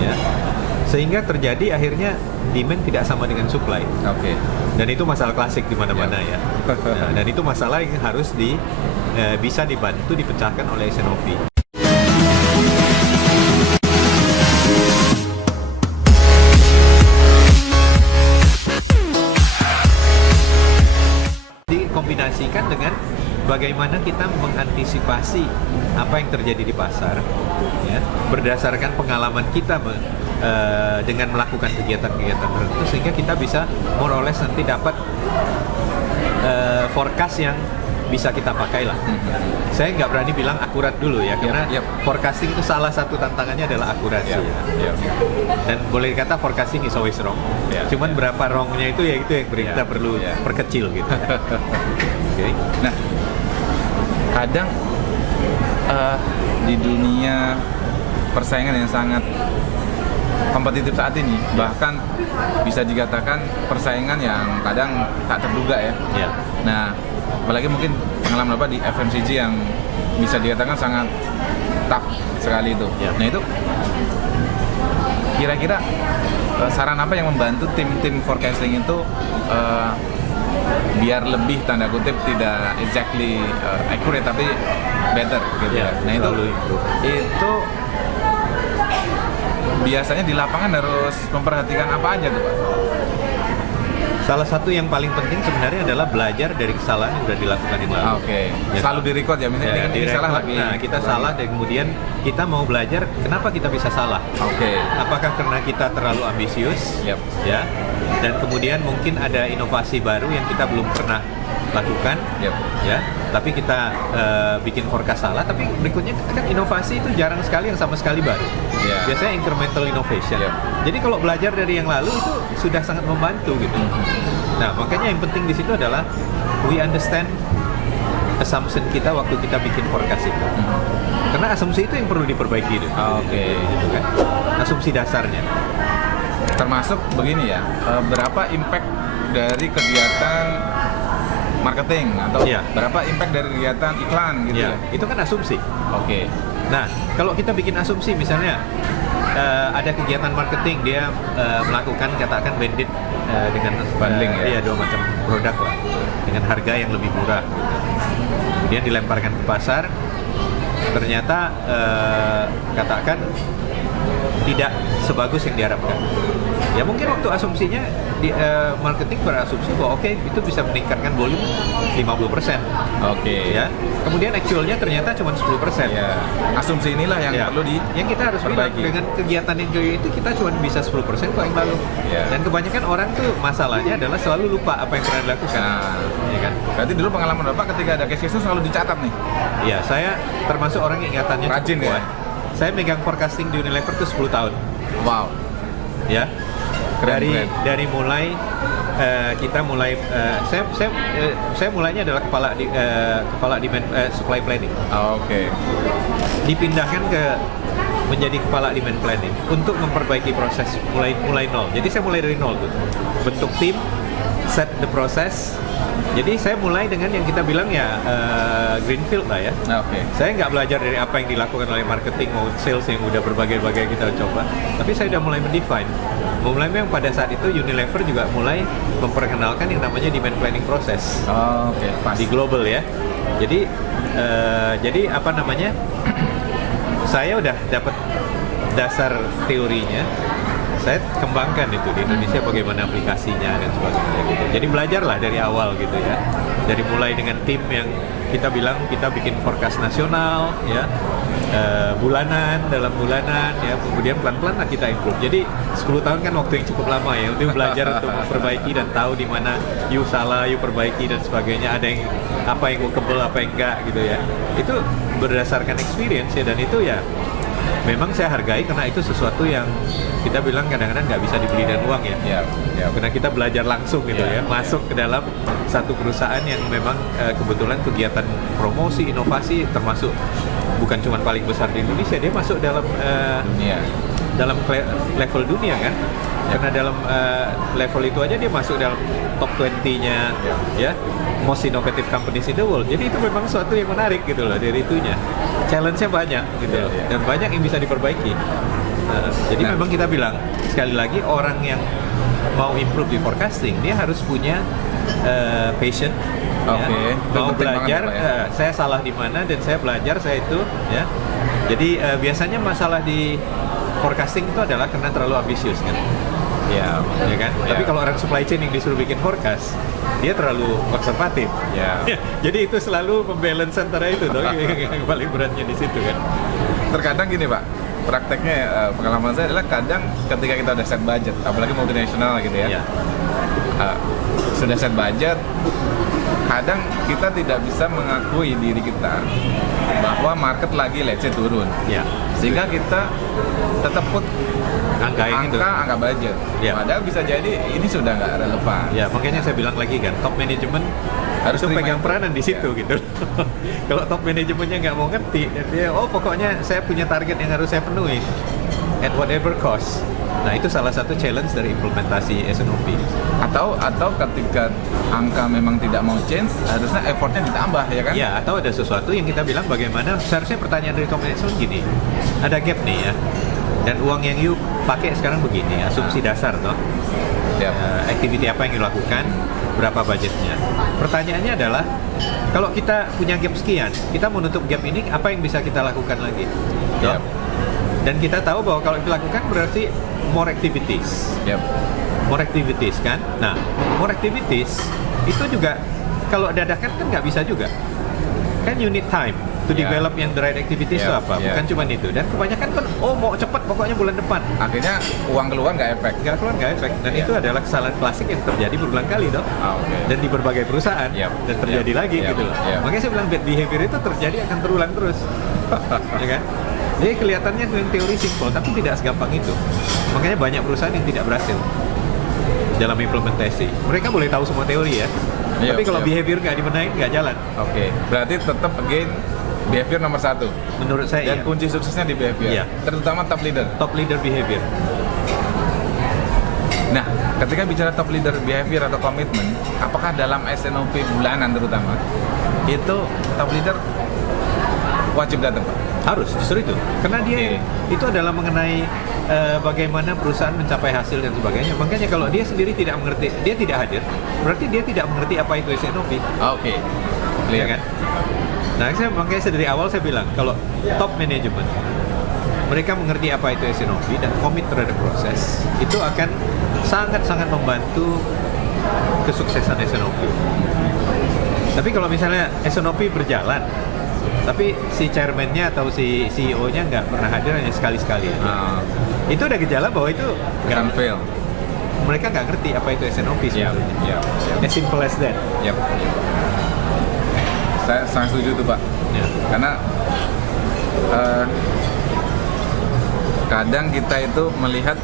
ya. Sehingga terjadi akhirnya demand tidak sama dengan supply. Dan itu masalah klasik di mana-mana ya. Nah, dan itu masalah yang harus bisa dibantu dipecahkan oleh S&OP. Dikombinasikan dengan bagaimana kita mengantisipasi apa yang terjadi di pasar, ya, berdasarkan pengalaman kita dengan melakukan kegiatan-kegiatan tertentu, sehingga kita bisa more or less nanti dapat forecast yang bisa kita pakai lah. Saya nggak berani bilang akurat dulu ya, karena forecasting itu salah satu tantangannya adalah akurasi. Dan boleh dikata forecasting is always wrong. Cuman berapa wrongnya itu ya itu yang kita perlu perkecil gitu. Nah, kadang di dunia persaingan yang sangat kompetitif saat ini, bahkan bisa dikatakan persaingan yang kadang tak terduga ya. Nah, apalagi mungkin pengalaman Bapak di FMCG yang bisa dikatakan sangat tough sekali itu. Nah itu kira-kira saran apa yang membantu tim-tim forecasting itu biar lebih tanda kutip tidak exactly accurate tapi better gitu ya. Nah itu biasanya di lapangan harus memperhatikan apa aja tuh Pak? Salah satu yang paling penting sebenarnya adalah belajar dari kesalahan yang sudah dilakukan yang lalu. Selalu di-record ya, misalnya ini salah lagi. Nah, kita salah dan kemudian kita mau belajar kenapa kita bisa salah. Apakah karena kita terlalu ambisius? Ya. Dan kemudian mungkin ada inovasi baru yang kita belum pernah lakukan, ya. Tapi kita bikin forecast salah. Tapi berikutnya kan inovasi itu jarang sekali yang sama sekali baru. Biasanya incremental innovation. Jadi kalau belajar dari yang lalu itu sudah sangat membantu gitu. Nah, makanya yang penting di situ adalah we understand assumption kita waktu kita bikin forecast itu. Karena asumsi itu yang perlu diperbaiki gitu. Gitu kan. Asumsi dasarnya. Termasuk begini ya, berapa impact dari kegiatan marketing atau berapa impact dari kegiatan iklan gitu ya? Itu kan asumsi. Nah, kalau kita bikin asumsi misalnya ada kegiatan marketing, dia melakukan katakan bandit dengan bundling dua macam produk lah dengan harga yang lebih murah gitu. Kemudian dilemparkan ke pasar, ternyata katakan tidak sebagus yang diharapkan. Ya mungkin waktu asumsinya di marketing berasumsi bahwa itu bisa meningkatkan volume 50%. Ya. Kemudian actualnya ternyata cuma 10%. Asumsi inilah yang perlu yang kita harus bilang dengan kegiatan yang itu kita cuma bisa 10% paling lalu. Dan kebanyakan orang tuh masalahnya adalah selalu lupa apa yang pernah dilakukan. Ya kan? Berarti dulu pengalaman Bapak ketika ada case itu selalu dicatat nih. Iya, saya termasuk orang yang ingatannya rajin cukup kuat. Saya megang forecasting di Unilever tuh 10 tahun. Ya. Dari mulai kita mulai saya mulainya adalah kepala demand supply planning. Dipindahkan menjadi kepala demand planning untuk memperbaiki proses mulai nol. Jadi saya mulai dari nol tuh. Bentuk tim, set the process. Jadi saya mulai dengan yang kita bilang greenfield lah ya. Saya nggak belajar dari apa yang dilakukan oleh marketing maupun sales yang udah berbagai-bagai kita coba. Tapi saya udah mulai mendefine. Mulai memang pada saat itu Unilever juga mulai memperkenalkan yang namanya demand planning process di global ya. Jadi apa namanya? Saya udah dapat dasar teorinya. Saya kembangkan itu di Indonesia bagaimana aplikasinya dan sebagainya gitu. Jadi belajarlah dari awal gitu ya. Dari mulai dengan tim yang kita bilang kita bikin forecast nasional ya. Dalam bulanan ya, kemudian pelan-pelan lah kita improve. Jadi 10 tahun kan waktu yang cukup lama ya untuk belajar untuk memperbaiki dan tahu di mana you salah, you perbaiki dan sebagainya. Ada yang apa yang workable, apa yang enggak gitu ya. Itu berdasarkan experience ya, dan itu ya memang saya hargai karena itu sesuatu yang kita bilang kadang-kadang nggak bisa dibeli dengan uang ya. Karena kita belajar langsung gitu ya, masuk ke dalam satu perusahaan yang memang kebetulan kegiatan promosi, inovasi termasuk bukan cuma paling besar di Indonesia, dia masuk dalam dalam level dunia kan. Karena dalam level itu aja dia masuk dalam top 20-nya ya, most innovative companies in the world. Jadi itu memang sesuatu yang menarik gitu loh dari itunya. Challenge-nya banyak gitu loh. Dan banyak yang bisa diperbaiki. Jadi Nah. memang kita bilang sekali lagi orang yang mau improve di forecasting dia harus punya passion, Oke. ya. Itu Mau penting banget belajar. ya, Pak, ya. Saya salah di mana dan saya belajar saya itu, ya. Jadi biasanya masalah di forecasting itu adalah karena terlalu ambisius kan. Ya. Ya kan? Ya. Tapi kalau orang supply chain yang disuruh bikin forecast, dia terlalu konservatif. Ya. Jadi itu selalu membalance antara itu dong, yang paling beratnya di situ kan. Terkadang gini Pak, prakteknya pengalaman saya adalah kadang ketika kita udah set budget, apalagi multinasional gitu ya, Iya. Sudah set budget, kadang kita tidak bisa mengakui diri kita bahwa market lagi let's say turun, Ya. sehingga kita tetap put Angka yang itu. angka budget. Ya. Padahal bisa jadi ini sudah nggak relevan. Ya, makanya saya bilang lagi kan, top management Harus itu terima pegang itu. peranan di situ Ya. gitu. Kalau top manajemennya nggak mau ngerti, dia pokoknya saya punya target yang harus saya penuhi at whatever cost. Nah itu salah satu challenge dari implementasi S&OP. Atau ketika angka memang tidak mau change, harusnya effortnya ditambah ya kan? Ya, atau ada sesuatu yang kita bilang bagaimana, seharusnya pertanyaan dari top management gini, ada gap nih ya, dan uang yang you pakai sekarang begini, asumsi dasar toh. Ya. Activity apa yang dilakukan, berapa budgetnya. Pertanyaannya adalah, kalau kita punya gap sekian, kita menutup gap ini, apa yang bisa kita lakukan lagi? Yep. Dan kita tahu bahwa kalau dilakukan berarti more activities. Yep. More activities kan? Nah, more activities itu juga kalau dadakan kan nggak bisa juga. Kan you need time to Yeah. develop yang the right activities itu Yeah, apa? yeah. Bukan cuma itu. Dan kebanyakan kan, mau cepat pokoknya bulan depan. Akhirnya uang keluar nggak efek. Nggak keluar nggak efek. Dan Yeah. itu adalah kesalahan klasik yang terjadi berulang kali dong. Oke. Dan di berbagai perusahaan. Yep. Dan terjadi Yep. lagi Yep. gitu loh. Yep. Makanya saya bilang bad behavior itu terjadi akan terulang terus. Ya kan? Jadi kelihatannya dengan teori simple, tapi tidak segampang itu. Makanya banyak perusahaan yang tidak berhasil dalam implementasi. Mereka boleh tahu semua teori ya, Iya, tapi kalau iya. behavior nggak dibenahin nggak jalan. Oke. Berarti tetap again behavior nomor satu. Menurut saya Dan iya. kunci suksesnya di behavior. Iya. Terutama top leader. Top leader behavior. Nah, ketika bicara top leader behavior atau komitmen, apakah dalam S&OP bulanan terutama itu top leader wajib datang, Pak? Harus, justru itu. Karena dia Oke. itu adalah mengenai bagaimana perusahaan mencapai hasil dan sebagainya. Makanya kalau dia sendiri tidak mengerti, dia tidak hadir, berarti dia tidak mengerti apa itu S&OP. Oke. Ya Clear kan? Nah, makanya dari awal saya bilang, kalau top management mereka mengerti apa itu S&OP dan komit terhadap proses, itu akan sangat-sangat membantu kesuksesan S&OP. Tapi kalau misalnya S&OP berjalan, tapi si chairman-nya atau si CEO-nya nggak pernah hadir, hanya sekali-sekali aja. Itu udah gejala bahwa itu Akan fail. mereka nggak ngerti apa itu S&OP Iya. sebetulnya. Iya. As simple as that. Yap. Saya sangat setuju tuh Pak. Ya. Karena kadang kita itu melihat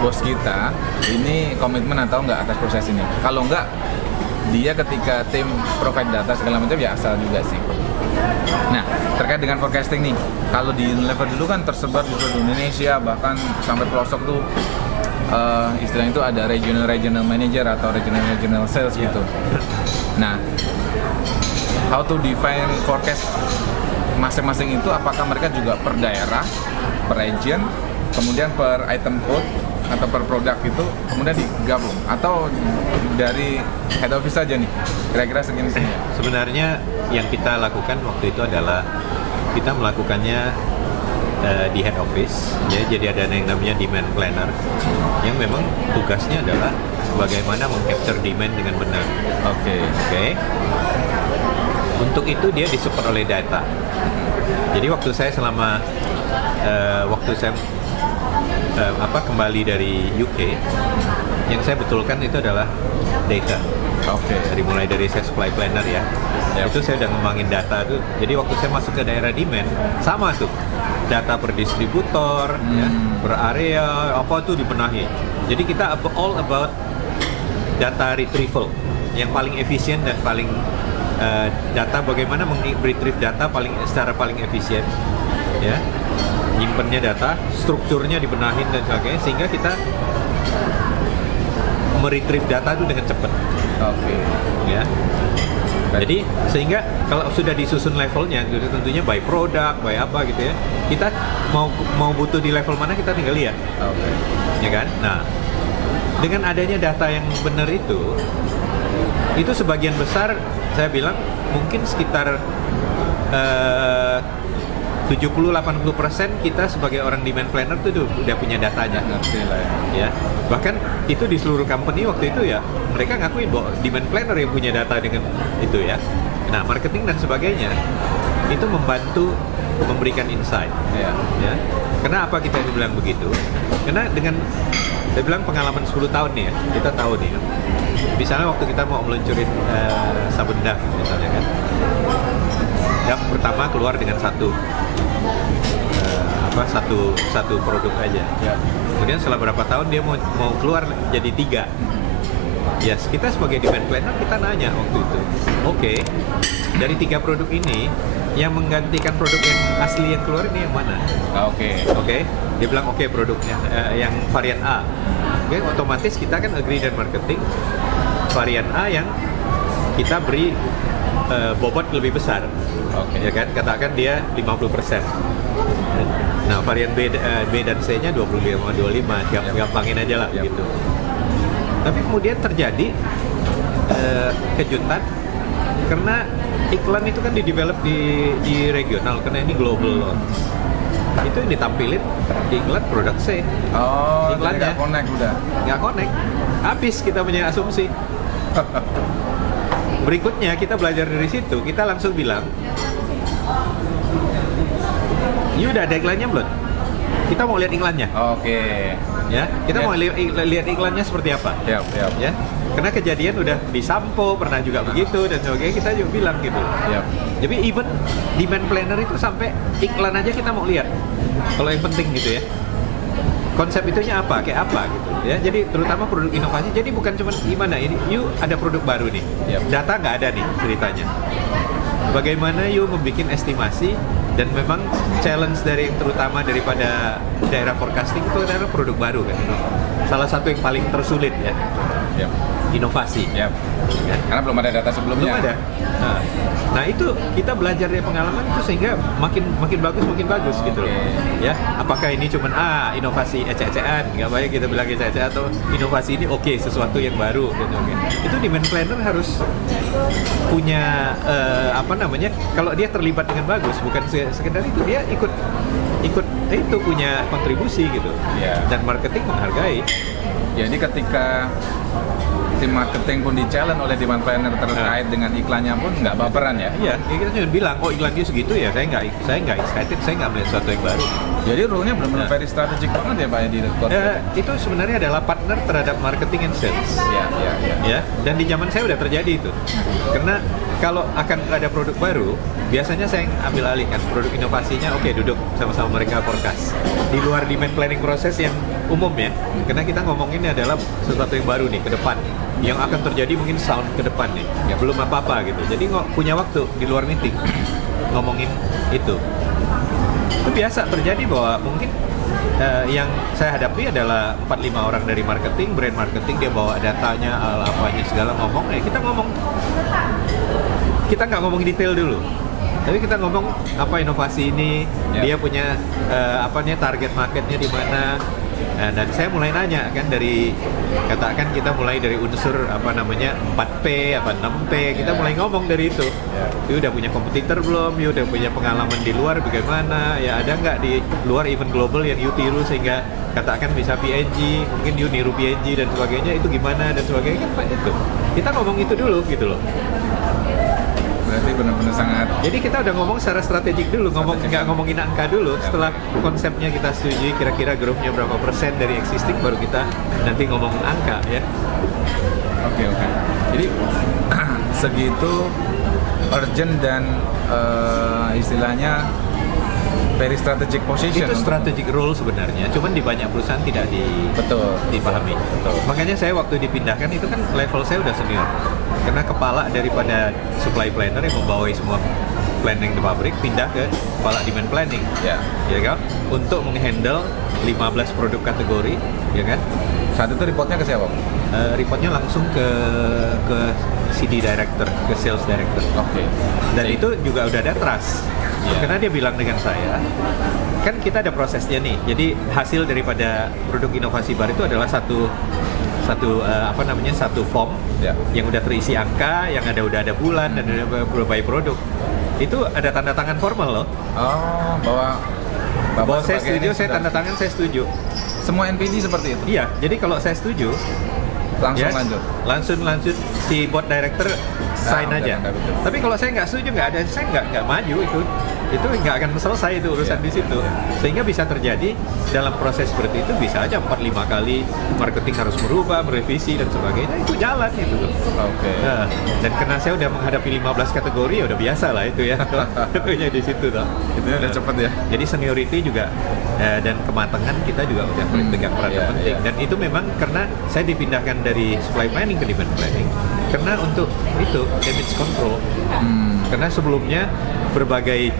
bos kita ini komitmen atau enggak atas proses ini. Kalau enggak, dia ketika tim provide data segala macam ya asal juga sih. Nah, terkait dengan forecasting nih, kalau di Unilever dulu kan tersebar di seluruh Indonesia, bahkan sampai pelosok tuh istilahnya itu ada regional manager atau regional sales gitu. Nah, how to define forecast masing-masing itu, apakah mereka juga per daerah, per region, kemudian per item code atau per produk itu kemudian digabung, atau dari head office saja nih kira-kira segini. Sebenarnya yang kita lakukan waktu itu adalah kita melakukannya di head office, ya. Jadi ada yang namanya demand planner yang memang tugasnya adalah bagaimana mengcapture demand dengan benar. Oke. Untuk itu dia disupport oleh data. Jadi waktu saya kembali dari UK, yang saya betulkan itu adalah data. Oke. Mulai dari saya supply planner ya. Yep. Itu saya udah ngembangin data tuh. Jadi waktu saya masuk ke daerah demand, sama tuh. Data per distributor, ya, per area, apa tuh dibenahi. Jadi kita all about data retrieval yang paling efisien dan paling data, bagaimana retrieve data secara paling efisien, ya. Nyimpennya data, strukturnya dibenahin dan sebagainya, sehingga kita meretrieve data itu dengan cepat. Oke. Ya. Jadi sehingga kalau sudah disusun levelnya, tentunya by produk, by apa gitu ya, kita mau butuh di level mana kita tinggal lihat, ya kan? Nah, dengan adanya data yang benar itu sebagian besar saya bilang mungkin sekitar 70-80% kita sebagai orang demand planner tuh udah punya datanya. Ngerti lah ya. Ya, bahkan itu di seluruh company waktu itu ya mereka ngakuin bahwa demand planner yang punya data dengan itu ya. Nah, marketing dan sebagainya itu membantu memberikan insight. Ya. Ya. Kenapa kita bilang begitu? Karena dengan saya bilang pengalaman 10 tahun nih ya, kita tahu nih ya. Misalnya waktu kita mau meluncurin sabun Dove misalnya kan. Dove pertama keluar dengan satu produk aja. Ya. Kemudian setelah berapa tahun dia mau keluar jadi 3. Ya, kita sebagai demand planner kita nanya waktu itu, oke, dari 3 produk ini yang menggantikan produk yang asli yang keluar ini yang mana? Oke. Dia bilang oke, produknya yang varian A. Oke, otomatis kita kan agree dan marketing varian A yang kita beri bobot lebih besar. Ya kan, katakan dia 50%. Nah, varian B dan C-nya 25, gampangin aja lah gitu. Tapi kemudian terjadi kejutan karena iklan itu kan di-develop di regional, karena ini global loh. Itu yang ditampilin di iklan produk C. Iklannya nggak connect. Habis kita punya asumsi. Berikutnya kita belajar dari situ, kita langsung bilang, "You udah ada iklannya belum? Kita mau lihat iklannya." Ya, kita mau lihat iklannya seperti apa. Ya. Karena kejadian udah di Sampo pernah juga begitu dan sebagainya, kita juga bilang gitu. Jadi even demand planner itu sampai iklan aja kita mau lihat. Kalau yang penting gitu ya. Konsep itunya apa, kayak apa gitu ya. Jadi terutama produk inovasi. Jadi bukan cuma gimana ini, you ada produk baru nih. Data nggak ada nih ceritanya. Bagaimana you membuat estimasi, dan memang challenge dari terutama daripada daerah forecasting itu adalah produk baru kan. Salah satu yang paling tersulit ya. Inovasi. Ya. Karena belum ada data sebelumnya. Belum ada. Nah itu kita belajar dari pengalaman itu sehingga makin bagus gitu loh. Ya, apakah ini cuman inovasi ecek-ecekan, nggak baik kita bilang ecek-ecekan, atau inovasi ini sesuatu yang baru gitu. Itu demand planner harus punya kalau dia terlibat dengan bagus, bukan sekedar itu, dia ikut itu punya kontribusi gitu. Dan marketing menghargai. Jadi ketika tim marketing pun di-challenge oleh demand planner terkait dengan iklannya pun nggak baperan ya? Iya, kita cuma bilang, iklan dia segitu ya, saya nggak excited, saya nggak melihat sesuatu yang baru. Jadi role-nya benar-benar very strategic banget ya Pak ya di itu sebenarnya adalah partner terhadap marketing and sales. Ya, dan di zaman saya udah terjadi itu. Karena kalau akan ada produk baru, biasanya saya yang ambil alihkan produk inovasinya, duduk sama-sama mereka forecast. Di luar demand planning proses yang umum ya, karena kita ngomonginnya adalah sesuatu yang baru nih ke depan, yang akan terjadi mungkin tahun ke depan nih, belum apa-apa gitu. Jadi punya waktu di luar meeting ngomongin itu. Itu biasa terjadi bahwa mungkin yang saya hadapi adalah 4-5 orang dari marketing, brand marketing, dia bawa datanya, apanya segala ngomong, kita ngomong. Kita nggak ngomong detail dulu, tapi kita ngomong apa inovasi ini, dia punya target marketnya di mana. Dan saya mulai nanya kan, katakan kita mulai dari unsur 4P, 6P, kita mulai ngomong dari itu. You udah punya kompetitor belum? You udah punya pengalaman di luar bagaimana? Ya ada nggak di luar event global yang you tiru sehingga katakan bisa P&G, mungkin you niru P&G dan sebagainya, itu gimana dan sebagainya kan itu. Kita ngomong itu dulu gitu loh. Berarti benar-benar sangat. Jadi kita udah ngomong secara strategik dulu, nggak ngomongin angka dulu. Setelah konsepnya kita setujui, kira-kira growth-nya berapa persen dari existing, baru kita nanti ngomong angka ya. Oke. Jadi segitu urgent dan istilahnya very strategic position. Itu strategic role sebenarnya, cuman di banyak perusahaan tidak dipahami. Betul. Makanya saya waktu dipindahkan itu kan level saya udah senior. Karena kepala daripada supply planner yang membawai semua planning di pabrik pindah ke kepala demand planning. Ya kan? Untuk menghandle 15 produk kategori, ya kan? Saat itu reportnya ke siapa? Reportnya langsung ke CD director ke sales director. Oke. Dan itu juga udah ada trust. Iya. Karena dia bilang dengan saya, kan kita ada prosesnya nih. Jadi hasil daripada produk inovasi baru itu adalah satu form Ya. yang udah terisi angka, yang udah ada bulan dan ada berbagai produk. Itu ada tanda tangan formal loh. Oh, bahwa Bapak Bahwa saya sebagai setuju, ini saya sudah- tanda tangan, saya setuju. Semua NPD seperti itu. Iya, jadi kalau saya setuju, Langsung ya, lanjut. lanjut si board director sign udah, aja. udah, betul. Tapi kalau saya nggak setuju, saya nggak maju itu nggak akan selesai itu urusan Iya. di situ. Sehingga bisa terjadi dalam proses seperti itu bisa aja 4-5 kali marketing harus merubah, merevisi dan sebagainya, itu jalan itu tuh. Oke. Nah, dan karena saya udah menghadapi 15 kategori ya udah biasa lah itu ya. Tentunya di situ toh. Itu udah cepet ya. Jadi seniority juga dan kematangan kita juga udah pegang peran Iya, penting. iya. Dan itu memang karena saya dipindahkan dari supply planning ke demand planning karena untuk itu damage control. Karena sebelumnya berbagai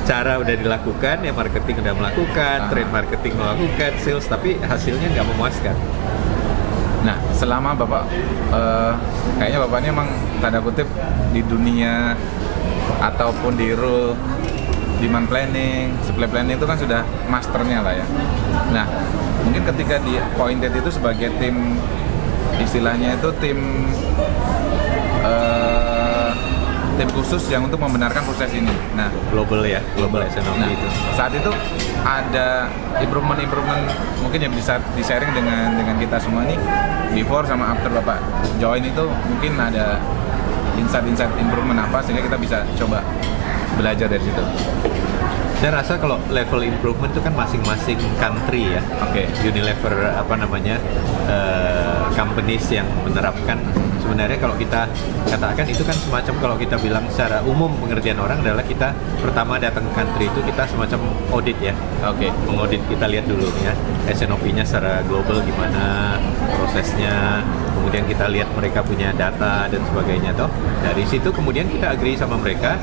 cara udah dilakukan, ya marketing udah melakukan, trade marketing melakukan, sales, tapi hasilnya nggak memuaskan. Nah, selama Bapak, kayaknya Bapak ini emang tanda kutip di dunia ataupun di role demand planning, supply planning itu kan sudah masternya lah ya. Nah, mungkin ketika di Pointed itu sebagai tim, istilahnya itu tim khusus yang untuk membenarkan proses ini. Nah, Global ya, global SNOP Nah, itu. saat itu ada improvement mungkin yang bisa di-sharing dengan kita semua nih, before sama after Bapak join itu mungkin ada insight improvement apa sehingga kita bisa coba belajar dari situ. Saya rasa kalau level improvement itu kan masing-masing country ya. Oke. Unilever companies yang menerapkan, sebenarnya kalau kita katakan itu kan semacam, kalau kita bilang secara umum pengertian orang adalah kita pertama datang ke country itu kita semacam audit ya. Oke. Mengaudit, kita lihat dulu ya SNOP-nya secara global gimana prosesnya, kemudian kita lihat mereka punya data dan sebagainya toh. Dari situ kemudian kita agree sama mereka.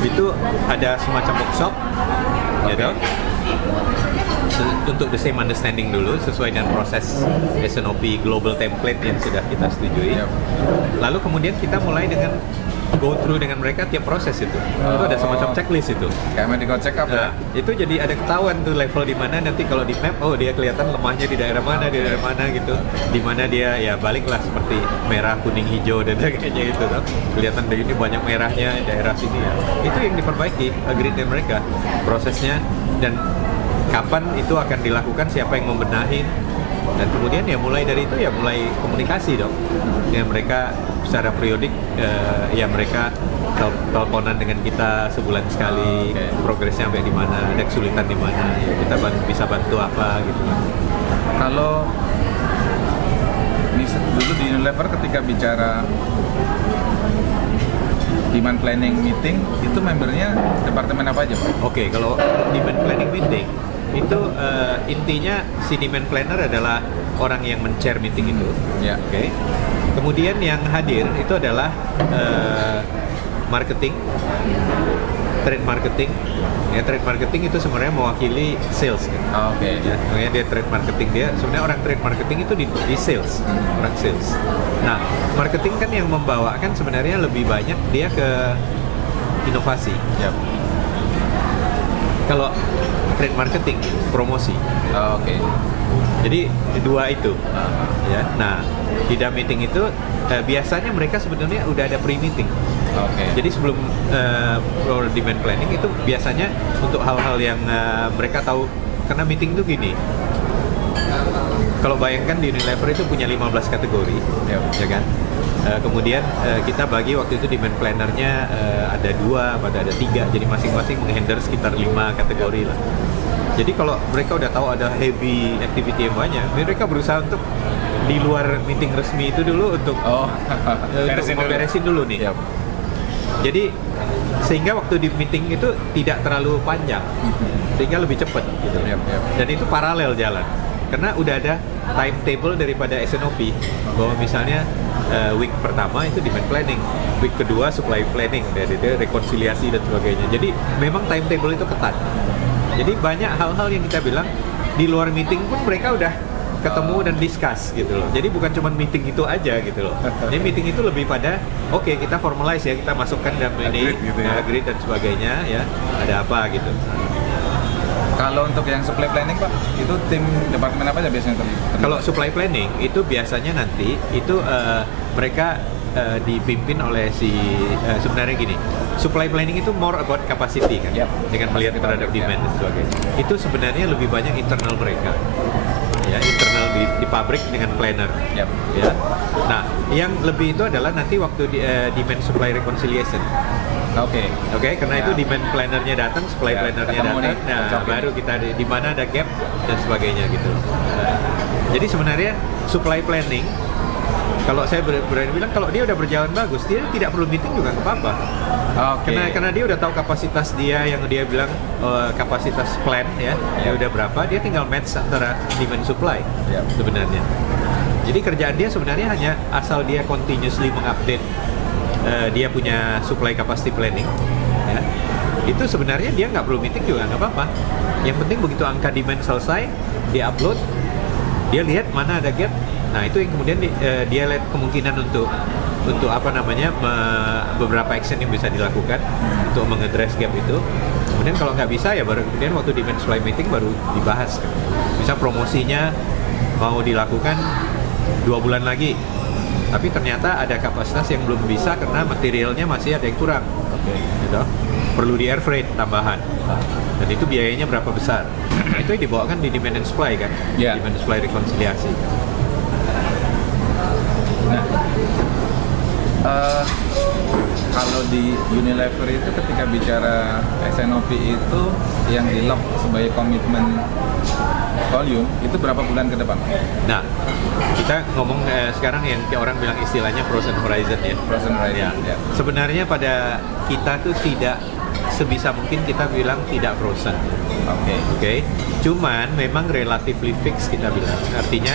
Itu ada semacam workshop gitu untuk the same understanding dulu sesuai dengan proses SNOP global template yang sudah kita setujui. Yep. Lalu kemudian kita mulai dengan go through dengan mereka tiap proses itu. Itu ada semacam checklist itu. Kayak medical check up Nah, ya. itu jadi ada ketahuan tuh level di mana nanti kalau di map, oh dia kelihatan lemahnya di daerah mana gitu. Di mana dia ya baliklah seperti merah, kuning, hijau dan sebagainya itu tuh. Kelihatan dari ini banyak merahnya daerah sini ya. Itu yang diperbaiki, agree dengan mereka prosesnya dan kapan itu akan dilakukan, siapa yang membenahin. Dan kemudian ya mulai dari itu ya mulai komunikasi dong dengan mereka secara periodik, ya mereka teleponan dengan kita sebulan sekali, Oke. progresnya sampai di mana, ada kesulitan di mana, ya kita bisa bantu apa gitu. Kalau dulu di Unilever ketika bicara demand planning meeting itu membernya departemen apa aja Pak? Oke, kalau demand planning meeting itu intinya si demand planner adalah orang yang men-chair meeting itu. Ya. Oke. Kemudian yang hadir itu adalah marketing, trade marketing. Ya, trade marketing itu sebenarnya mewakili sales kan. Oke. Ya, makanya dia trade marketing, dia sebenarnya orang trade marketing itu di sales, orang sales. Nah, marketing kan yang membawa kan sebenarnya lebih banyak dia ke inovasi. Yap. Kalau trade marketing promosi. Oke. Jadi dua itu. Ya. Nah, di dalam meeting itu biasanya mereka sebenarnya udah ada pre-meeting. Oke. Jadi sebelum demand planning itu biasanya untuk hal-hal yang mereka tahu, karena meeting itu gini. Kalau bayangkan di Unilever itu punya 15 kategori, Yep. ya kan? Kemudian kita bagi waktu itu demand planner-nya ada 2 atau ada 3, jadi masing-masing menghandle sekitar 5 kategori lah. Jadi kalau mereka udah tahu ada heavy activity yang banyak, mereka berusaha untuk di luar meeting resmi itu dulu untuk beresin dulu nih. Yap. Jadi sehingga waktu di meeting itu tidak terlalu panjang, sehingga lebih cepat gitu. Yap. Dan itu paralel jalan, karena udah ada timetable daripada SNOP bahwa misalnya week pertama itu demand planning, week kedua supply planning, dan itu rekonsiliasi dan sebagainya. Jadi memang timetable itu ketat. Jadi banyak hal-hal yang kita bilang di luar meeting pun mereka udah ketemu dan discuss gitu loh. Jadi bukan cuma meeting itu aja gitu loh. Jadi meeting itu lebih pada oke, kita formalize ya, kita masukkan dalam ini Agreed gitu ya. agreed dan sebagainya ya. Ada apa gitu. Kalau untuk yang supply planning Pak, itu tim departemen apa aja biasanya terlibat? Kalau supply planning itu biasanya nanti itu mereka dipimpin oleh sebenarnya gini, supply planning itu more about capacity kan, Yep. dengan melihat terhadap demand dan sebagainya. Itu sebenarnya lebih banyak internal mereka, ya internal di pabrik dengan planner, Yep. ya. Nah, yang lebih itu adalah nanti waktu demand supply reconciliation. Oke. Oke, karena Ya. itu demand plannernya datang, supply Ya, plannernya ketemu datang, nih, nah cocokin. baru kita di mana ada gap dan sebagainya gitu. Jadi sebenarnya supply planning, kalau saya berani bilang kalau dia udah berjalan bagus, dia tidak perlu meeting juga nggak apa-apa. Oke. Karena dia udah tahu kapasitas dia yang dia bilang kapasitas plan ya, dia Ya. udah berapa, dia tinggal match antara demand supply Ya. sebenarnya. Jadi kerjaan dia sebenarnya hanya asal dia continuously mengupdate dia punya supply capacity planning, ya. Itu sebenarnya dia nggak perlu meeting juga nggak apa-apa. Yang penting begitu angka demand selesai, dia upload, dia lihat mana ada gap. Nah itu yang kemudian dia lihat kemungkinan untuk apa namanya beberapa action yang bisa dilakukan untuk mengadres gap itu. Kemudian kalau nggak bisa ya baru kemudian waktu demand supply meeting baru dibahas kan. Bisa promosinya mau dilakukan 2 bulan lagi, tapi ternyata ada kapasitas yang belum bisa karena materialnya masih ada yang kurang. Gitu. Perlu di air freight tambahan. Dan itu biayanya berapa besar? Nah, itu yang dibawakan di demand and supply kan, Ya. demand and supply rekonsiliasi. Nah, kalau di Unilever itu ketika bicara SNOP itu yang di lock sebagai komitmen volume itu berapa bulan ke depan? Nah, kita ngomong sekarang yang orang bilang istilahnya frozen horizon ya. Frozen horizon, ya. Sebenarnya pada kita tuh tidak sebisa mungkin kita bilang tidak frozen. Oke. Cuman memang relatively fix kita bilang. Artinya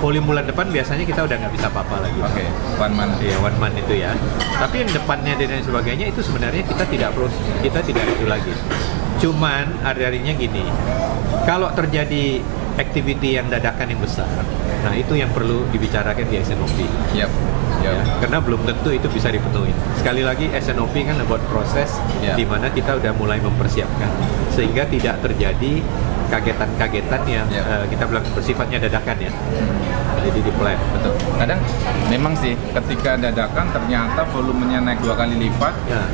volume bulan depan biasanya kita udah nggak bisa apa-apa lagi. Oke, one month. Iya, one month itu ya. Tapi yang depannya dan sebagainya itu sebenarnya kita tidak frozen, kita tidak itu lagi. Cuman harinya gini, kalau terjadi activity yang dadakan yang besar, nah itu yang perlu dibicarakan di SNOP. Yap. Ya, karena belum tentu itu bisa dipenuhi. Sekali lagi SNOP kan about proses Ya. di mana kita udah mulai mempersiapkan sehingga tidak terjadi kagetan-kagetan yang Ya. kita bilang bersifatnya dadakan ya. Jadi di plan. Betul. Kadang memang sih ketika dadakan ternyata volumenya naik 2 kali lipat. Ya.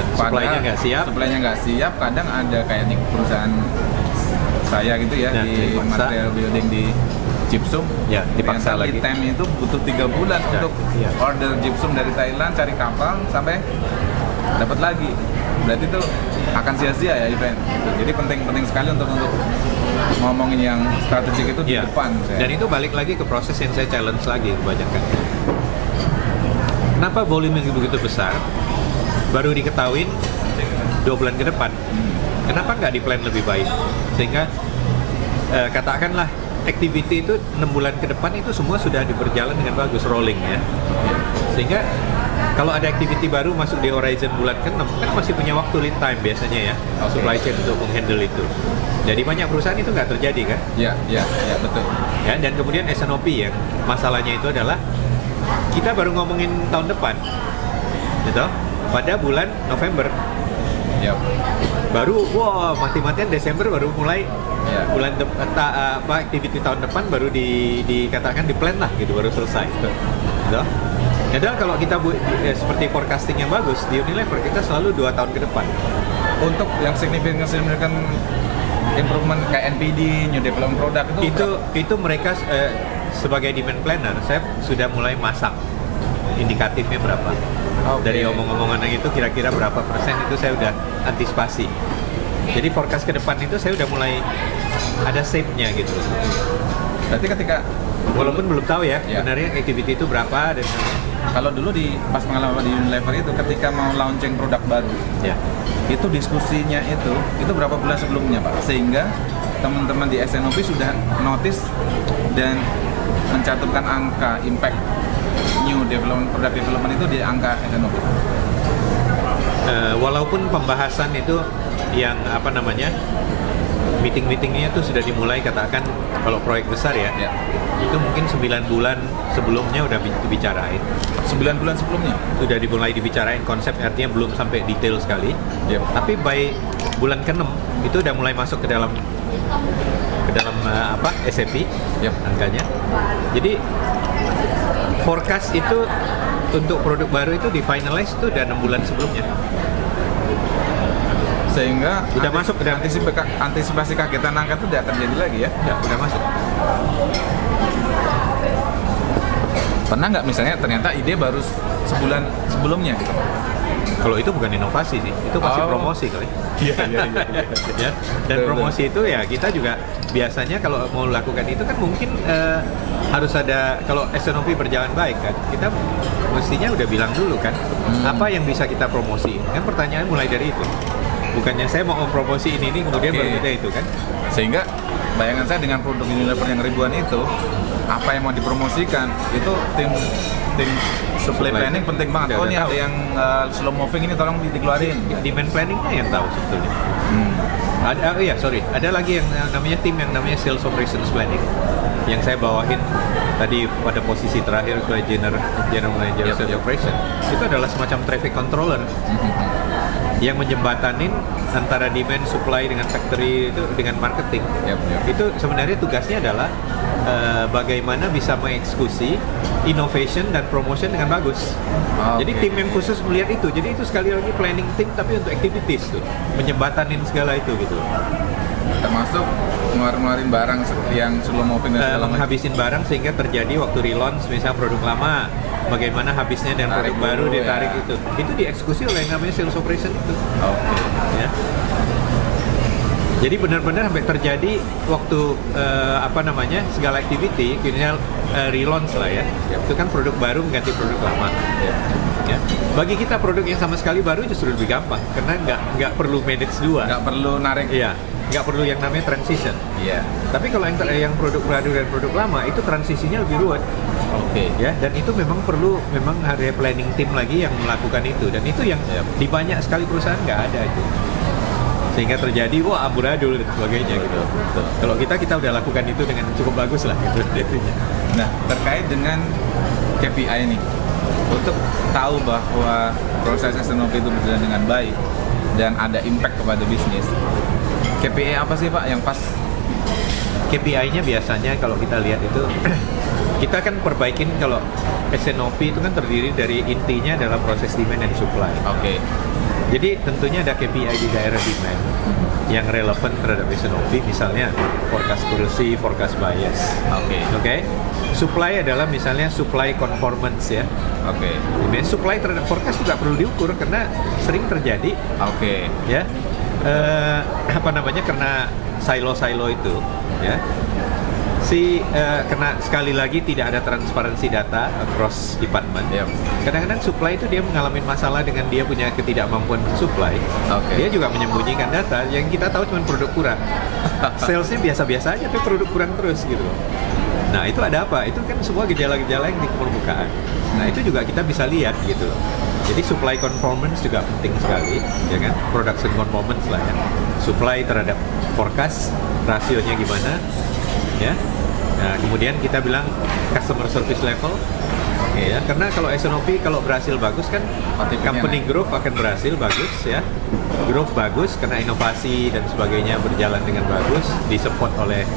Dan supply-nya nggak siap. Supply-nya nggak siap. Kadang ada kayak di perusahaan saya gitu ya, Ya, di dipaksa. material building di gypsum. Ya, dipaksa ternyata lagi. lead time itu butuh 3 bulan Ya, untuk iya. order gypsum dari Thailand, cari kapal sampai dapat lagi. Berarti itu akan sia-sia ya event. Jadi penting sekali untuk ngomongin yang strategik itu di Iya. depan. Dan itu balik lagi ke proses yang saya challenge lagi kebanyakan. Kenapa volume yang begitu besar baru diketahuin 2 bulan ke depan? Kenapa nggak di plan lebih baik? Sehingga katakanlah activity itu 6 bulan ke depan itu semua sudah berjalan dengan bagus, rolling ya. Sehingga kalau ada activity baru masuk di horizon bulan ke-6 kan masih punya waktu lead time biasanya ya, supply chain untuk menghandle itu. Jadi banyak perusahaan itu nggak terjadi kan? Ya, betul. Ya, dan kemudian SNOP yang masalahnya itu adalah kita baru ngomongin tahun depan, gitu, pada bulan November. Ya. Baru mati-matian Desember baru mulai Ya. bulan activity tahun depan baru dikatakan di plan lah gitu, baru selesai. Gitu. Padahal kalau kita seperti forecasting yang bagus di Unilever kita selalu 2 tahun ke depan. Untuk yang significant improvement kayak NPD, new development product Itu mereka sebagai demand planner saya sudah mulai masang indikatifnya berapa. Dari omong-omongan yang itu kira-kira berapa persen itu saya udah antisipasi. Jadi forecast ke depan itu saya udah mulai ada shape-nya gitu. Berarti ketika Walaupun belum tahu ya, Ya. sebenarnya activity itu berapa dan kalau dulu pas pengalaman di Unilever itu ketika mau launching produk baru, ya. itu diskusinya itu berapa bulan sebelumnya Pak, sehingga teman-teman di SNOP sudah notice dan mencantumkan angka impact new development product development itu di angka SNOP. Walaupun pembahasan itu yang meeting-meetingnya tuh sudah dimulai, katakan kalau proyek besar ya, Ya. itu mungkin 9 bulan sebelumnya udah dibicarain, 9 bulan sebelumnya. sudah dimulai dibicarain konsep, artinya belum sampai detail sekali. Yep. Tapi by bulan ke-6 itu udah mulai masuk ke dalam SAP Yep. angkanya. Jadi forecast itu untuk produk baru itu di finalize itu udah 6 bulan sebelumnya. Sehingga Udah masuk ke dalam- antisipasi kagetan angka itu tidak terjadi lagi ya. Ya, udah masuk. Pernah nggak misalnya ternyata ide baru sebulan sebelumnya gitu? Kalau itu bukan inovasi sih, itu pasti Oh. promosi kali. Iya. Ya. Dan Betul, promosi itu ya kita juga biasanya kalau mau lakukan itu kan mungkin harus ada, kalau SNOP berjalan baik kan, kita mestinya udah bilang dulu kan apa yang bisa kita promosi. Kan pertanyaan mulai dari itu. Bukannya saya mau mempromosi ini kemudian Oke. baru kita itu kan. Sehingga bayangan saya dengan produk Unilever yang ribuan itu, apa yang mau dipromosikan itu tim supply planning penting banget. Udah Oh ini tahu. ada yang slow moving ini tolong dikeluarin. Demand planningnya yang tahu sebetulnya. Hmm. Ada lagi yang namanya tim yang namanya sales operations planning yang saya bawahin tadi pada posisi terakhir sebagai general manager Yep, sales yep. operation. Itu adalah semacam traffic controller yang menjembatanin antara demand supply dengan factory itu dengan marketing. Yep. Itu sebenarnya tugasnya adalah bagaimana bisa mengeksekusi innovation dan promotion dengan bagus. Jadi Oke. tim yang khusus melihat itu. Jadi itu sekali lagi planning tim tapi untuk activities tuh, menjembatanin segala itu gitu. Termasuk ngeluarin barang yang slow moving dan segala macam. Menghabisin barang sehingga terjadi waktu relaunch misalnya produk lama, bagaimana habisnya dengan Tarik produk baru dulu, ditarik ya. itu dieksekusi oleh yang namanya sales operation itu. Oke. Ya. Jadi benar-benar sampai terjadi waktu segala activity, khususnya relaunch lah ya. Itu kan produk baru mengganti produk lama. Ya. Bagi kita produk yang sama sekali baru justru lebih gampang karena nggak perlu manage dua. Nggak perlu narik. Iya, nggak perlu yang namanya transition. Iya. Tapi kalau yang produk baru dan produk lama itu transisinya lebih ruwet. Oke. Ya, dan itu memang ada planning tim lagi yang melakukan itu, dan itu yang Yep. di banyak sekali perusahaan nggak ada itu, sehingga terjadi amburadul dan sebagainya gitu. Betul. Kalau kita udah lakukan itu dengan cukup bagus lah gitu intinya. Nah, terkait dengan KPI nih, untuk tahu bahwa proses SNOP itu berjalan dengan baik dan ada impact kepada bisnis, KPI apa sih Pak yang pas? KPI-nya biasanya kalau kita lihat itu kita kan perbaikin, kalau SNOP itu kan terdiri dari intinya adalah proses demand and supply. Oke. Jadi tentunya ada KPI di daerah demand yang relevan terhadap SNOP, misalnya forecast accuracy, forecast bias. Oke. Supply adalah misalnya supply conformance ya. Oke. Demand supply terhadap forecast juga perlu diukur karena sering terjadi Oke. ya karena silo-silo itu ya. Karena sekali lagi tidak ada transparansi data across department. Yep. Kadang-kadang supply itu dia mengalami masalah dengan dia punya ketidakmampuan supply. Oke. Dia juga menyembunyikan data yang kita tahu cuma produk kurang. Salesnya biasa-biasa aja tapi produk kurang terus gitu. Nah itu ada apa? Itu kan semua gejala-gejala yang di permukaan. Nah itu juga kita bisa lihat gitu. Jadi supply conformance juga penting sekali, ya kan? Production conformance lah ya. Supply terhadap forecast, rasionya gimana, ya. Nah, kemudian kita bilang customer service level, ya. Karena kalau SNOP kalau berhasil bagus kan, company growth akan berhasil bagus, ya. Growth bagus karena inovasi dan sebagainya berjalan dengan bagus, disupport oleh